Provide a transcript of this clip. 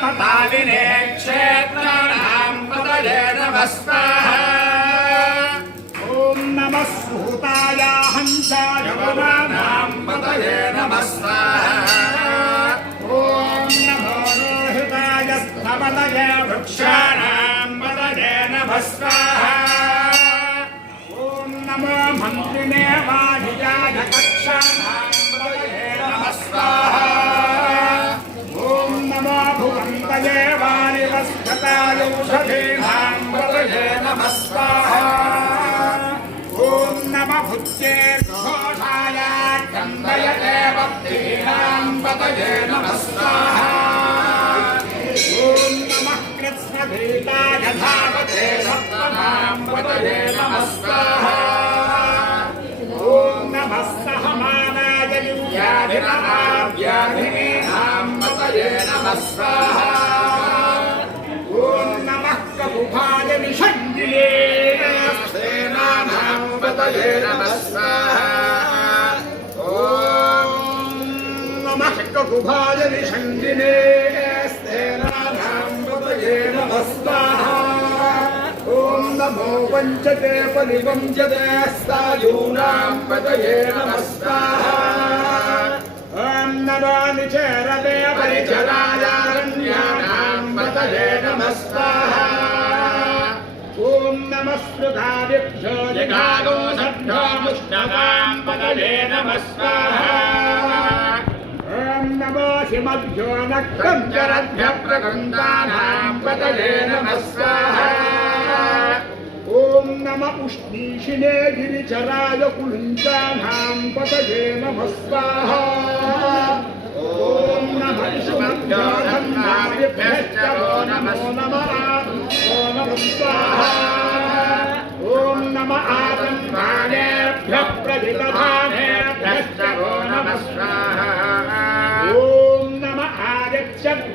तालिने क्षेत्राणां पतये नमः स्वाहा ॐ नमः सूताय हंसाय वनानां पतये नमः स्वाहा ॐ नमो रोहिताय स्तवलये वृक्षाणां पतये नमः स्वाहा ॐ नमो मन्त्रिणे वाहियाय कक्षाणां पतये नमः स्वाहा ॐ नमो भुवन्तये वारिवस्पताय औषधीनां पतये नमः स्वाहा ॐ नमः भुज्येर्घोषाय चन्दयते भक्तीनां पतये नमः स्वाहा ॐ नमः कृत्स्नभीताय धावते सप्तमां पतये नमः स्वाहा ॐ नमः सहमानाय व्याधिनां पतये नमः स्वाहा ॐ नमः ककुभाय निषङ्गिने सेनानां पतये नमः स्वाहा ॐ नमः ककुभाय निषङ्गिने सेनानां पतये नमः स्वाहा ॐ नमो वञ्चते परिवञ्चते सायूनां पतये नमः स्वाहा ॐ नमो निचरते परिचरायारण्यानां पतये नमः स्वाहा ॐ नमः स्मृतादिभ्यो जिघागोषभ्यो मुष्टकां पतये नमः स्वाहा ॐ नमो शिमभ्यो नक्तञ्चरभ्यः प्रगन्धानां पतये नमः स्वाहा ॐ नमः उष्णीषिणे गिरिचराय कुलुञ्चानां पतये नमः स्वाहा ॐ नमः शुभभ्यो धन्नादिभ्यश्च नमो नमः स्वाहा ॐ नमः आतङ्कानेभ्यः प्रजितधानेभ्यश्च नमः स्वाहा ॐ नमः आदित्यभ्यः